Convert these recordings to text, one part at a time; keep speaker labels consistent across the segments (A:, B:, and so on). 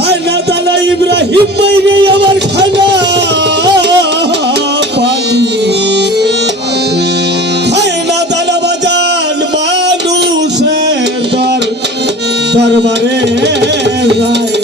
A: खाना तला इब्राहिम मैंने अवर खाना दरबारे राय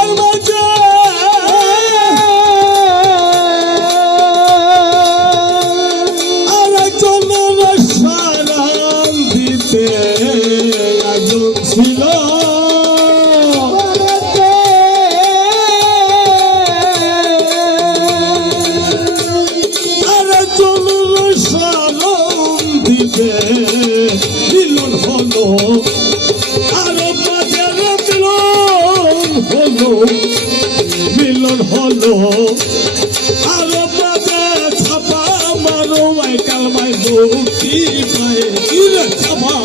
A: মিলন হলো। আরও বাজে ছাপা মারো আই কালমাই মুক্তি পায়। ইরে ছাপা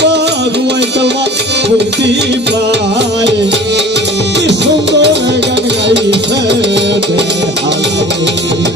A: মারো আই কালমাই মুক্তি পায়। কি সুন্দর গান গাইছে
B: দেহালো।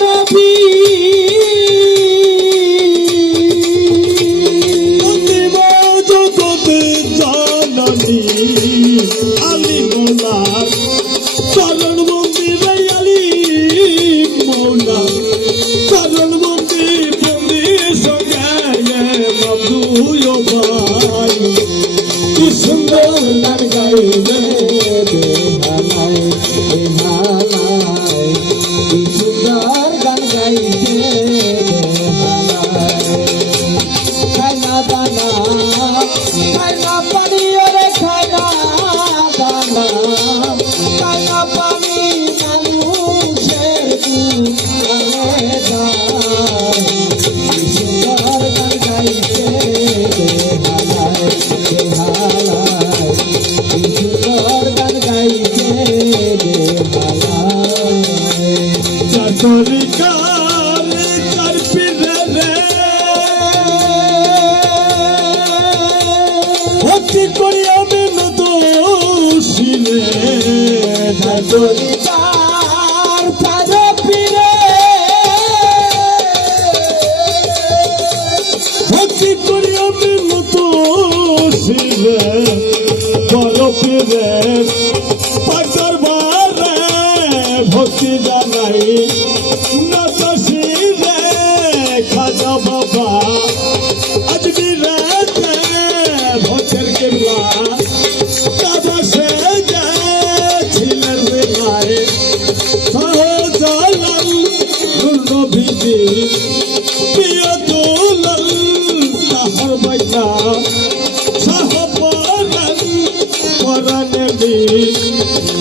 B: নবী মা দরিদার চারে পীরে
A: ভক্তি করি আমি মতো শিবে বড় পীরে বাইনা সাহপরান পরানবী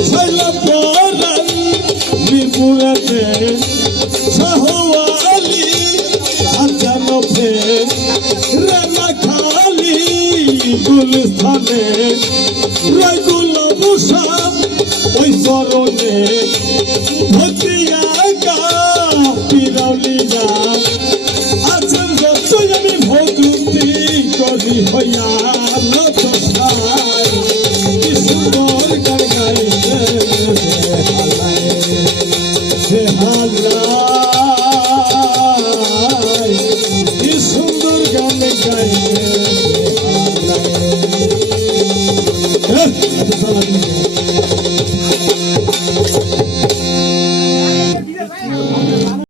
A: শৈল পরান বিপুরাতে সাহওয়ালি আজান ফে রানা খালি গুলস্থানে রাগুল me olhar